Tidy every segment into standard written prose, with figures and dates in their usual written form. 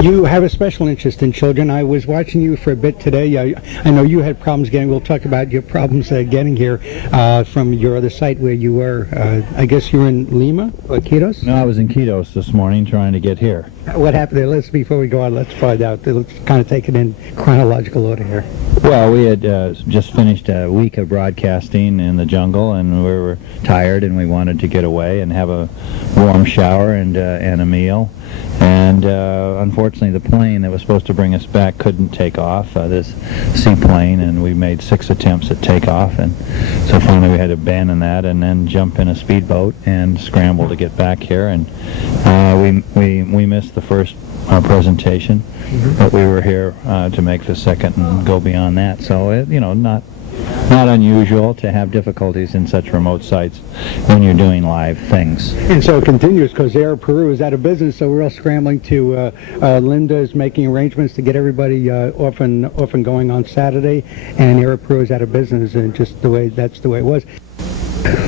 You have a special interest in children. I was watching you for a bit today. I know you had problems getting. We'll talk about your problems getting here from your other site where you were. I guess you were in Lima or Quitos? No, I was in Quitos this morning trying to get here. What happened there? Before we go on, let's find out. Let's kind of take it in chronological order here. Well, we had just finished a week of broadcasting in the jungle, and we were tired, and we wanted to get away and have a warm shower and a meal. And unfortunately, the plane that was supposed to bring us back couldn't take off, this seaplane, and we made 6 attempts at takeoff, and so finally we had to abandon that and then jump in a speedboat and scramble to get back here. And we missed the first presentation, but we were here to make the second and go beyond that. So not unusual to have difficulties in such remote sites when you're doing live things. And so it continues because Air Peru is out of business, so we're all scrambling to, Linda is making arrangements to get everybody off and going on Saturday, and Air Peru is out of business, and that's the way it was.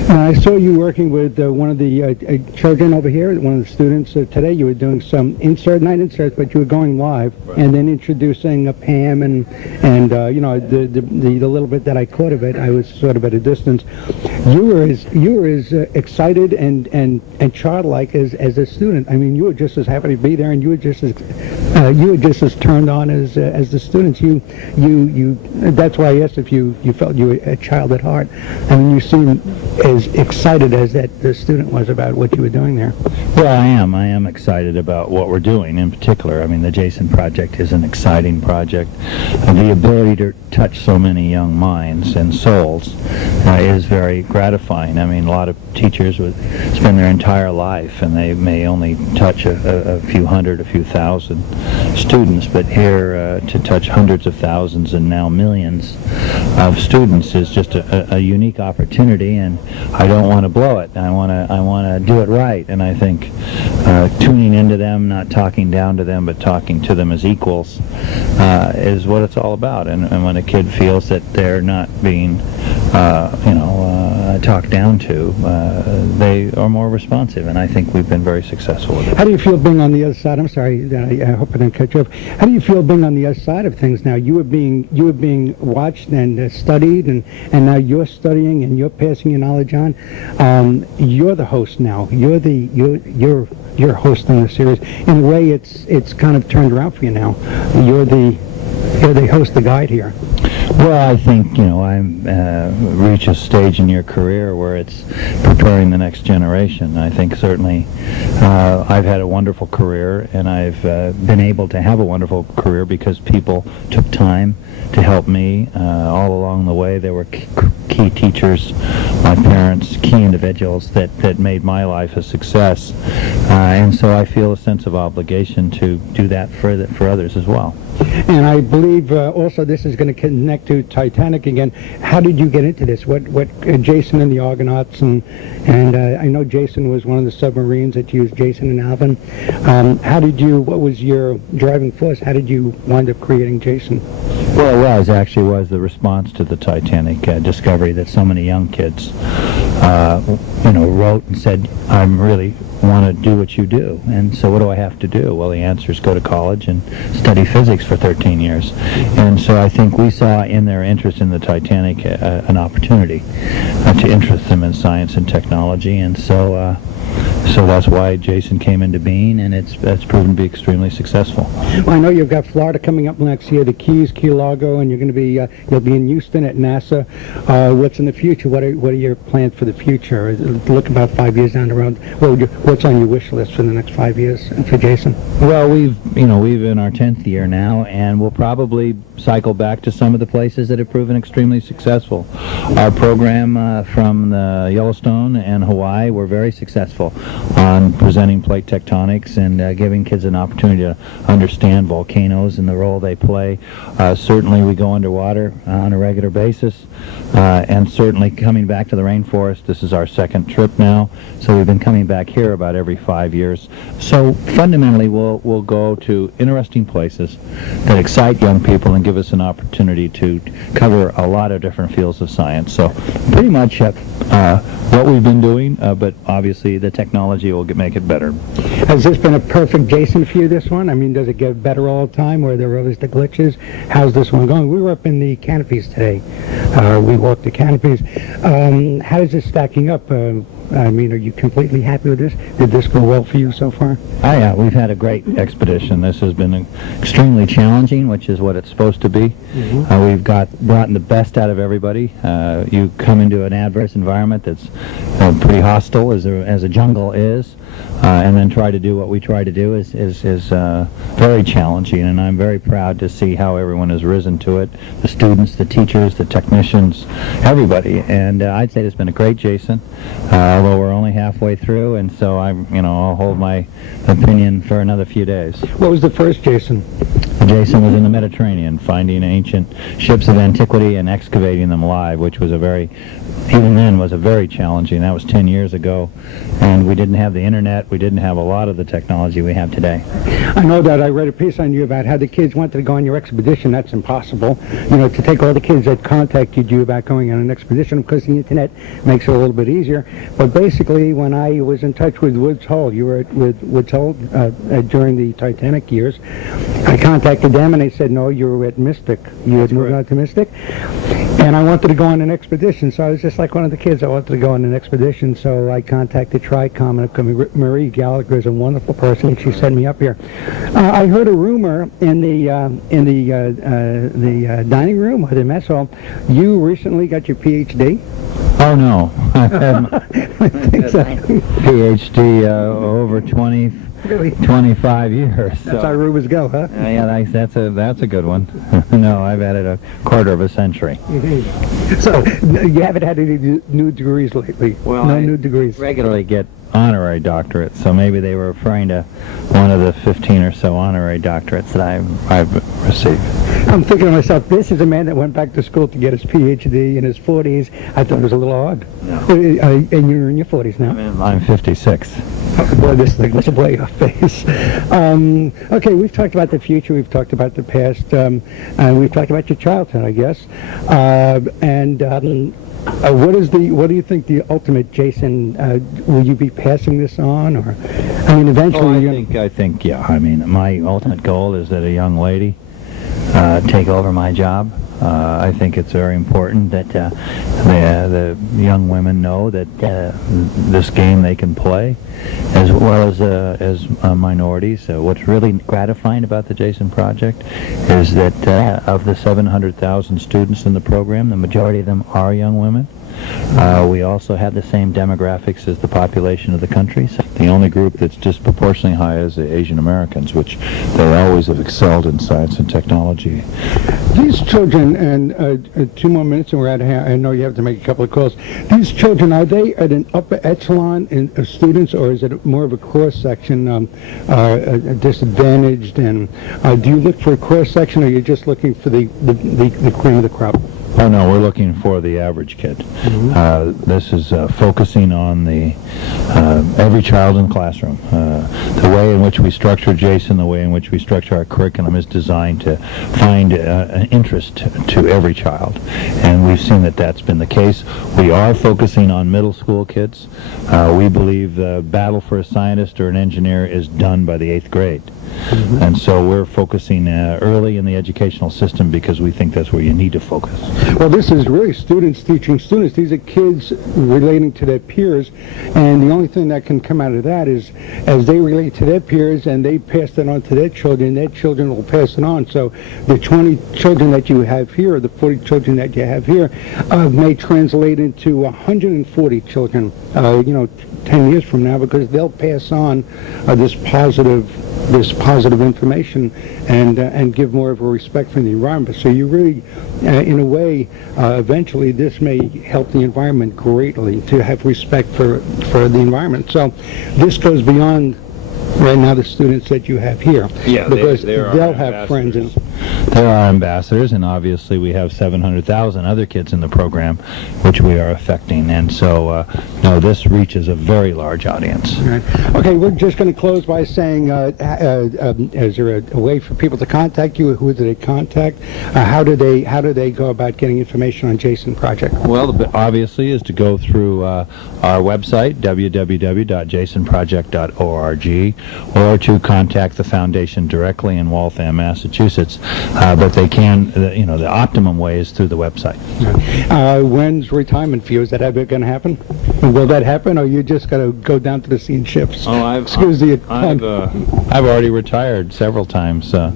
I saw you working with one of the children over here, one of the students today. You were doing some not inserts, but you were going live, right, and then introducing Pam and the little bit that I caught of it. I was sort of at a distance. You were as excited and childlike as a student. I mean, you were just as happy to be there, and you were just as turned on as the students. You that's why I asked if you felt you were a child at heart. I mean, you seem as excited as the student was about what you were doing there. Well, I am excited about what we're doing in particular. I mean, the Jason Project is an exciting project. The ability to touch so many young minds and souls is very gratifying. I mean, a lot of teachers would spend their entire life and they may only touch a few hundred, a few thousand students, but here to touch hundreds of thousands and now millions of students is just a unique opportunity, and I don't want to blow it. I want to do it right, and I think tuning into them, not talking down to them, but talking to them as equals is what it's all about. And when a kid feels that they're not being talked down to, they are more responsive, and I think we've been very successful with it. How do you feel being on the other side? I'm sorry, I hope I didn't cut you off. How do you feel being on the other side of things now? You were being watched and studied, and now you're studying and you're passing your knowledge on. You're the host now. You're hosting the series. In a way, it's kind of turned around for you now. You're the host, the guide here. Well, I think, I'm reach a stage in your career where it's preparing the next generation. I think certainly I've had a wonderful career, and I've been able to have a wonderful career because people took time to help me all along the way. There were key teachers, my parents, key individuals that made my life a success. And so I feel a sense of obligation to do that for others as well. And I believe also this is going to connect to Titanic again. How did you get into this? What Jason and the Argonauts, and I know Jason was one of the submarines that used Jason and Alvin. What was your driving force? How did you wind up creating Jason? Well, it was the response to the Titanic discovery that so many young kids wrote and said, I really want to do what you do. And so what do I have to do? Well, the answer is go to college and study physics for 13 years. And so I think we saw in their interest in the Titanic an opportunity to interest them in science and technology. And so that's why Jason came into being, and it's proven to be extremely successful. Well, I know you've got Florida coming up next year, the Keys, Key Largo, and you're going to be you'll be in Houston at NASA. What's in the future? What are your plans for the future? Look about 5 years down the road. What's on your wish list for the next 5 years for Jason? Well, we've in our 10th year now, and we'll probably cycle back to some of the places that have proven extremely successful. Our program from the Yellowstone and Hawaii were very successful on presenting plate tectonics and giving kids an opportunity to understand volcanoes and the role they play. Certainly we go underwater on a regular basis, and certainly coming back to the rainforest. This is our second trip now, so we've been coming back here about every 5 years. So fundamentally we'll go to interesting places that excite young people and give us an opportunity to cover a lot of different fields of science. So pretty much what we've been doing, but obviously the technology will make it better. Has this been a perfect Jason for you, this one? I mean, does it get better all the time, or are there always the glitches? How's this one going? We were up in the canopies today. We walked the canopies. How is this stacking up? I mean, are you completely happy with this? Did this go well for you so far? Oh yeah, we've had a great expedition. This has been extremely challenging, which is what it's supposed to be. We've brought the best out of everybody. You come into an adverse environment that's pretty hostile, as a jungle is, and then try to do what we try to do is very challenging, and I'm very proud to see how everyone has risen to it. The students, the teachers, the technicians, everybody, and I'd say it's been a great Jason. Although we're only halfway through, and so I'll hold my opinion for another few days. What was the first Jason? Jason was in the Mediterranean, finding ancient ships of antiquity and excavating them live, which was even then was a very challenging. That was 10 years ago, and we didn't have the internet. We didn't have a lot of the technology we have today. I know that I read a piece on you about how the kids wanted to go on your expedition. That's impossible. To take all the kids that contacted you about going on an expedition, because the internet makes it a little bit easier. But basically, when I was in touch with Woods Hole, you were with Woods Hole during the Titanic years, I contacted them and they said, no, you were at Mystic. You had moved on to Mystic. And I wanted to go on an expedition, so I was just like one of the kids. I wanted to go on an expedition, so I contacted TRICOM, and Marie Gallagher is a wonderful person, and she sent me up here. I heard a rumor in the dining room or the mess hall. You recently got your PhD. Oh no, I've had I think so. PhD over 25 years. That's how rumors go, huh? Yeah, that's a good one. No, I've had it a quarter of a century. So you haven't had any new degrees lately? Well, no new degrees. Regularly get honorary doctorates, so maybe they were referring to one of the 15 or so honorary doctorates that I've received. I'm thinking to myself, this is a man that went back to school to get his PhD in his 40s. I thought it was a little odd. No. And you're in your 40s now? I'm 56. Boy, this thing must blow your face. Okay, we've talked about the future, we've talked about the past, and we've talked about your childhood, I guess. What do you think the ultimate Jason? Will you be passing this on, or eventually? I think, yeah. I mean, my ultimate goal is that a young lady take over my job. I think it's very important that the young women know that this game they can play, as well as minorities. What's really gratifying about the Jason Project is that of the 700,000 students in the program, the majority of them are young women. We also have the same demographics as the population of the country. So the only group that's disproportionately high is the Asian Americans, which they always have excelled in science and technology. These children, and 2 more minutes and we're out of here. I know you have to make a couple of calls. These children, are they at an upper echelon of students, or is it more of a cross-section, disadvantaged? And do you look for a cross-section, or are you just looking for the cream of the crop? Oh no, we're looking for the average kid. This is focusing on the every child in the classroom. The way in which we structure Jason, the way in which we structure our curriculum is designed to find an interest to every child, and we've seen that that's been the case. We are focusing on middle school kids. We believe the battle for a scientist or an engineer is done by the 8th grade. And so we're focusing early in the educational system because we think that's where you need to focus. Well, this is really students teaching students. These are kids relating to their peers, and the only thing that can come out of that is as they relate to their peers and they pass it on to their children will pass it on. So the 20 children that you have here, or the 40 children that you have here, may translate into 140 children, 10 years from now, because they'll pass on this positive information and give more of a respect for the environment. So you really, in a way, eventually this may help the environment greatly, to have respect for the environment. So this goes beyond right now the students that you have here, Yeah, because they'll have friends. There are ambassadors, and obviously we have 700,000 other kids in the program, which we are affecting. And so, no, this reaches a very large audience. Right. Okay, we're just going to close by saying, is there a way for people to contact you? Who do they contact? How do they go about getting information on Jason Project? Well, obviously is to go through our website, www.jasonproject.org, or to contact the foundation directly in Waltham, Massachusetts. But they can, the optimum way is through the website. When's retirement for you? Is that ever going to happen? Will that happen, or you just got to go down to the scene shifts? Oh, I've already retired several times. No,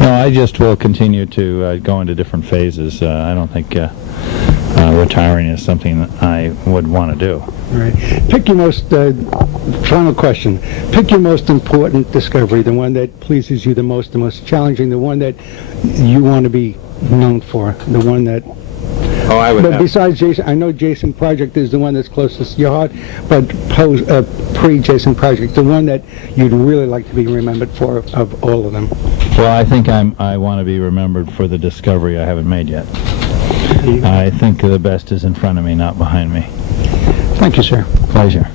I just will continue to go into different phases. I don't think retiring is something that I would want to do. Right. Pick your most, final question, pick your most important discovery, the one that pleases you the most challenging, the one that you want to be known for, the one that... Oh, I would. But besides Jason, I know Jason Project is the one that's closest to your heart, but pre-Jason Project, the one that you'd really like to be remembered for of all of them. Well, I think I want to be remembered for the discovery I haven't made yet. I think the best is in front of me, not behind me. Thank you, sir. Pleasure.